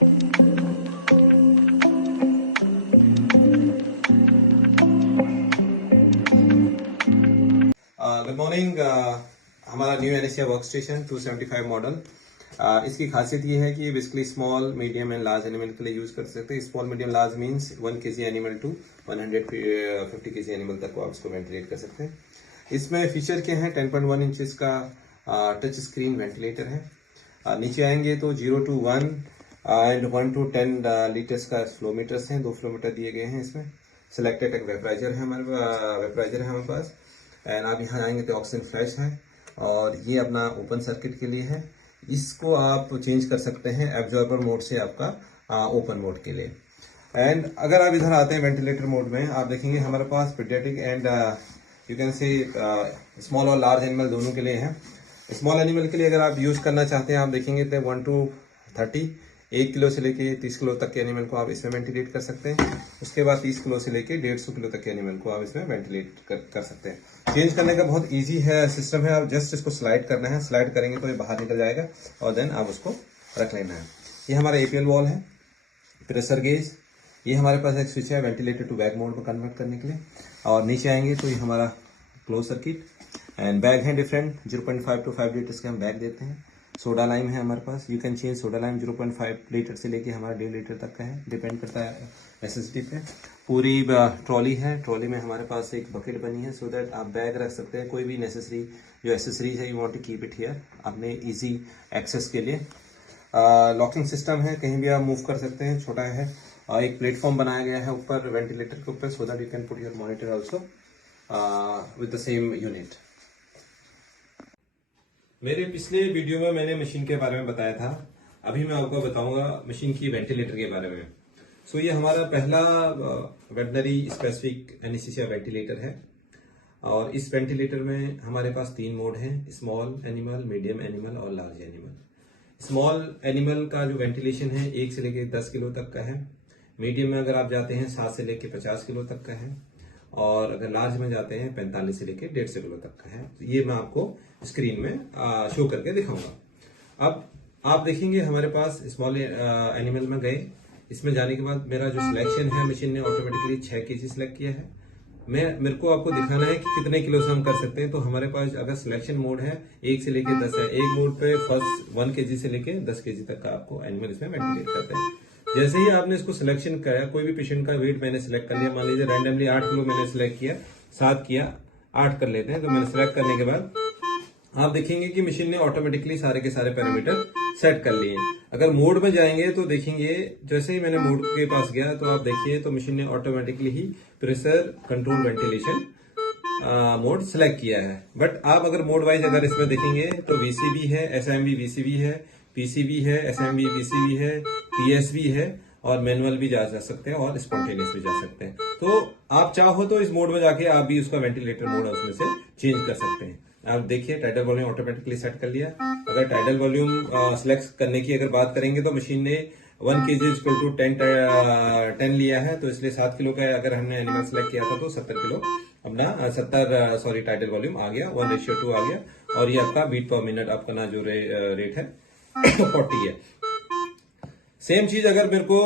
Good morning. हमारा new anaesthesia work station 275 model. इसकी खासियत ये है कि ये basically small medium and large animal के लिए यूज कर सकते हैं। Small medium large means 1 kg animal to 150 kg animal तक को आप इसको वेंटिलेट कर सकते हैं। इसमें फीचर क्या है? 10.1 इंचेस का टच स्क्रीन वेंटिलेटर है। नीचे आएंगे तो 0 to 1 एंड 1 to 10 लीटर्स का फ्लो मीटर्स हैं। 2 फ्लो मीटर दिए गए हैं इसमें। सिलेक्टेड एक वेपराइजर है हमारे पास। एंड आप यहाँ आएंगे तो ऑक्सीजन फ्लैश है और ये अपना ओपन सर्किट के लिए है। इसको आप चेंज कर सकते हैं एब्जॉर्बर मोड से आपका ओपन मोड के लिए। एंड अगर आप इधर आते हैं वेंटिलेटर मोड में, आप देखेंगे हमारे पास pediatric and you can say small और लार्ज एनिमल दोनों के लिए है। स्मॉल एनिमल के लिए अगर आप यूज करना चाहते हैं, आप देखेंगे तो 1 to 30 1 किलो से लेके 30 किलो तक के एनिमल को आप इसमें वेंटिलेट कर सकते हैं। उसके बाद 30 किलो से लेके 150 किलो तक के एनिमल को आप इसमें वेंटिलेट कर सकते हैं। चेंज करने का बहुत इजी है सिस्टम है। आप जस्ट इसको स्लाइड करना है। स्लाइड करेंगे तो ये बाहर निकल जाएगा और देन आप उसको रख लेना है। ये हमारा एपीएल वॉल है, प्रेशर गेज। ये हमारे पास एक स्विच है वेंटिलेटर टू बैग मोड में कन्वर्ट करने के लिए। और नीचे आएंगे तो ये हमारा क्लोज सर्किट एंड बैग है डिफरेंट। 0.5 to 5 लीटर्स के हम बैग देते हैं। सोडा लाइम है हमारे पास। You can change soda lime 0.5 litre से लेके हमारा 1.5 लीटर तक का है, डिपेंड करता है नेसेसिटी पे। पूरी ट्रॉली है। ट्रॉली में हमारे पास एक बकेट बनी है सो दैट आप बैग रख सकते हैं। कोई भी नेसेसरी जो एसेसरीज है you want to keep it here अपने इजी एक्सेस के लिए। लॉकिंग सिस्टम है, कहीं भी आप मूव कर सकते हैं। छोटा है और एक प्लेटफॉर्म बनाया गया है ऊपर वेंटिलेटर के ऊपर so that you can put your monitor also with the same unit. मेरे पिछले वीडियो में मैंने मशीन के बारे में बताया था। अभी मैं आपको बताऊंगा मशीन की वेंटिलेटर के बारे में। सो ये हमारा पहला वेटनरी स्पेसिफिक एनेस्थीसिया वेंटिलेटर है और इस वेंटिलेटर में हमारे पास 3 मोड हैं: स्मॉल एनिमल, मीडियम एनिमल और लार्ज एनिमल। स्मॉल एनिमल का जो वेंटिलेशन है 1 से लेके 10 किलो तक का है। मीडियम में अगर आप जाते हैं 7 से लेके 50 किलो तक का है और अगर लार्ज में जाते हैं 45 से लेके 150 किलो तक का है। तो ये मैं आपको स्क्रीन में शो करके दिखाऊंगा। अब आप देखेंगे हमारे पास स्मॉल एनिमल में गए। इसमें जाने के बाद मेरा जो सिलेक्शन है मशीन ने ऑटोमेटिकली 6 kg सिलेक्ट किया है। मेरे को आपको दिखाना है कि कितने किलो से हम कर सकते हैं। तो हमारे पास अगर सिलेक्शन मोड है 1 से लेके 10 है। एक मोड पे फर्स्ट 1 kg से लेके 10 kg तक का आपको एनिमल इसमें वेंटिलेट करते हैं। जैसे ही आपने इसको सिलेक्शन किया, कोई भी पेशेंट का वेट मैंने सिलेक्ट कर लिया, मान लीजिए रैंडमली 8 किलो मैंने सिलेक्ट किया, 7 किया, 8 कर लेते हैं। तो मैंने सिलेक्ट करने के बाद आप देखेंगे कि मशीन ने ऑटोमेटिकली सारे के सारे पैरामीटर सेट कर लिए। अगर मोड में जाएंगे तो देखेंगे जैसे ही मैंने मोड के पास गया तो आप देखिए तो मशीन ने ऑटोमेटिकली ही pressure control ventilation mode select किया है। बट आप अगर मोड वाइज अगर इसमें देखेंगे तो वीसीबी है, एसएमबी वीसीबी है, पीसीबी है, एसएमबी वीसीबी है, पीएसबी है और मैनुअल भी जा सकते हैं और स्पॉन्टेनियस भी जा सकते हैं। तो आप चाहो तो इस मोड में जाके आप भी उसका वेंटिलेटर मोड उसमें से चेंज कर सकते हैं। आप देखिए टाइडल वॉल्यूम ऑटोमेटिकली सेट कर लिया। अगर टाइडल वॉल्यूम सिलेक्ट करने की अगर बात करेंगे तो मशीन ने 1 kg इक्वल टू 10 लिया है। तो इसलिए 7 किलो का अगर हमने एनिमल सेलेक्ट किया था तो 70 किलो अपना टाइडल वॉल्यूम आ गया, 1:2 आ गया। और ये आपका बीट पर मिनट आपका ना जो रेट है 40 है। सेम चीज अगर मेरे को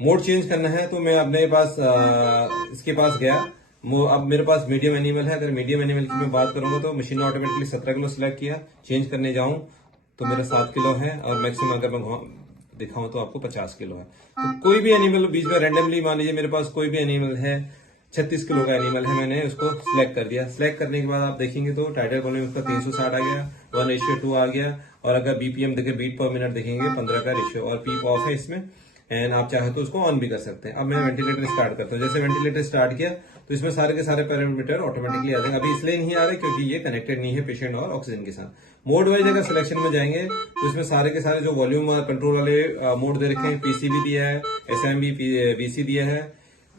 मोड चेंज करना है तो मैं अपने पास इसके पास गया। अब मेरे पास मीडियम एनिमल है। अगर मीडियम एनिमल की मैं बात करूंगा तो मशीन ने ऑटोमेटिकली 17 किलो सिलेक्ट किया। चेंज करने जाऊं तो मेरा 7 किलो है और मैक्सिमम अगर मैं दिखाऊं तो आपको 50 किलो है। तो कोई भी एनिमल बीच में रैंडमली मान लीजिए मेरे पास कोई भी एनिमल है, 36 किलो का एनिमल है, मैंने उसको सिलेक्ट कर दिया। सिलेक्ट करने के बाद आप देखेंगे तो टाइडल वॉल्यूम उसका 360 आ गया, 1:2 आ गया। और अगर बीपीएम देखें, बीट पर मिनट देखेंगे 15 का रेशियो और पीप ऑफ है इसमें। एंड आप चाहे तो उसको ऑन भी कर सकते हैं। अब मैं वेंटिलेटर स्टार्ट करता हूँ। जैसे वेंटिलेटर स्टार्ट किया तो इसमें सारे के सारे पैरामीटर ऑटोमेटिकली आ जाएंगे। अभी इसलिए नहीं आ रहे क्योंकि ये कनेक्टेड नहीं है पेशेंट और ऑक्सीजन के साथ। मोड वाइज अगर सिलेक्शन में जाएंगे तो इसमें सारे के सारे जो वॉल्यूम कंट्रोल वाले मोड दे रखे हैं, पीसीबी दिया है, एसएमबी वीसी दिया है,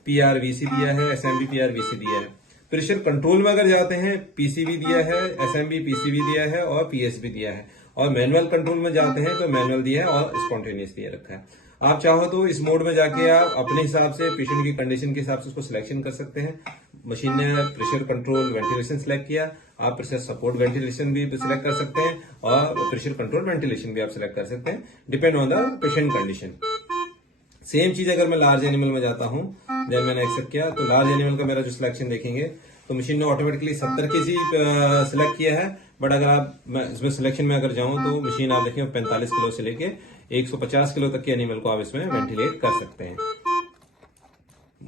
पीआर वीसी दिया है, एसएमबी पीआर वीसी दिया है। प्रेशर कंट्रोल में अगर जाते हैं पीसीबी दिया है, एसएमबी पीसीबी दिया है और पीएसबी दिया है। और मैनुअल कंट्रोल में जाते हैं तो मैनुअल दिया है और स्पॉन्टेनियस दिया रखा है। आप चाहो तो इस मोड में जाके आप अपने हिसाब से पेशेंट की कंडीशन के हिसाब से उसको सिलेक्शन कर सकते हैं। मशीन ने प्रेशर कंट्रोल वेंटिलेशन सिलेक्ट किया, आप प्रेशर सपोर्ट वेंटिलेशन भी सिलेक्ट कर सकते हैं और प्रेशर कंट्रोल वेंटिलेशन भी आप सिलेक्ट कर सकते हैं, depend on the patient condition. Same चीज अगर मैं लार्ज एनिमल में जाता हूं, जब मैंने एक्सेप्ट किया तो लार्ज एनिमल का मेरा जो सिलेक्शन देखेंगे तो मशीन ने ऑटोमेटिकली 70 केजी सिलेक्ट किया है। बट अगर आप इसमें सिलेक्शन में अगर जाऊं तो मशीन आप देखें 45 किलो से लेके 150 किलो तक के एनिमल को आप इसमें वेंटिलेट कर सकते हैं,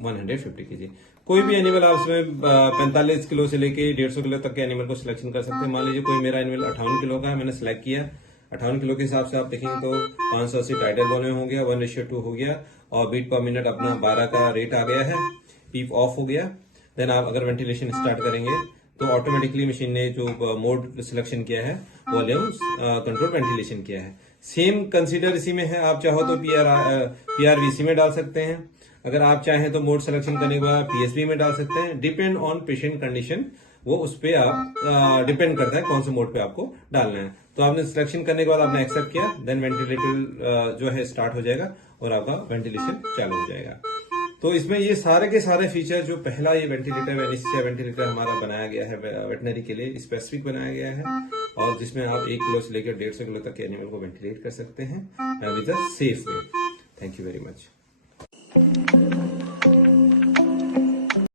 150 केजी। कोई भी एनिमल आप इसमें 45 किलो से लेके 150 किलो तक के एनिमल को सिलेक्शन कर सकते हैं। मान लीजिए कोई मेरा एनिमल 58 किलो का है, मैंने सिलेक्ट किया 58 किलो के हिसाब से आप देखेंगे तो 580 टाइटर वॉल्यूम हो गया, 1:2 हो गया और बीट पर मिनट अपना 12 का रेट आ गया है, पीप ऑफ हो गया। देन आप अगर वेंटिलेशन स्टार्ट करेंगे तो ऑटोमेटिकली मशीन ने जो मोड सिलेक्शन किया है वॉल्यूम कंट्रोल वेंटिलेशन किया है। सेम कंसीडर इसी में है, आप चाहो तो पीआरवीसी में डाल सकते हैं, अगर आप चाहें तो मोड सिलेक्शन करने के बाद पीएसबी में डाल सकते हैं, डिपेंड ऑन पेशेंट कंडीशन। वो उस पे आप डिपेंड करता है कौन से मोड पे आपको डालना है। तो आपने सिलेक्शन करने के बाद आपने एक्सेप्ट किया, देन वेंटिलेटर जो है स्टार्ट हो जाएगा और आपका वेंटिलेशन चालू हो जाएगा। तो इसमें ये सारे के सारे फीचर जो पहला ये वेंटिलेटर एनेस्थीसिया वेंटिलेटर हमारा बनाया गया है वेटनरी के लिए स्पेसिफिक बनाया गया है, और जिसमें आप 1 किलो से लेकर 150 किलो तक के एनिमल को वेंटिलेट कर सकते हैं with a safe way. Thank you very much.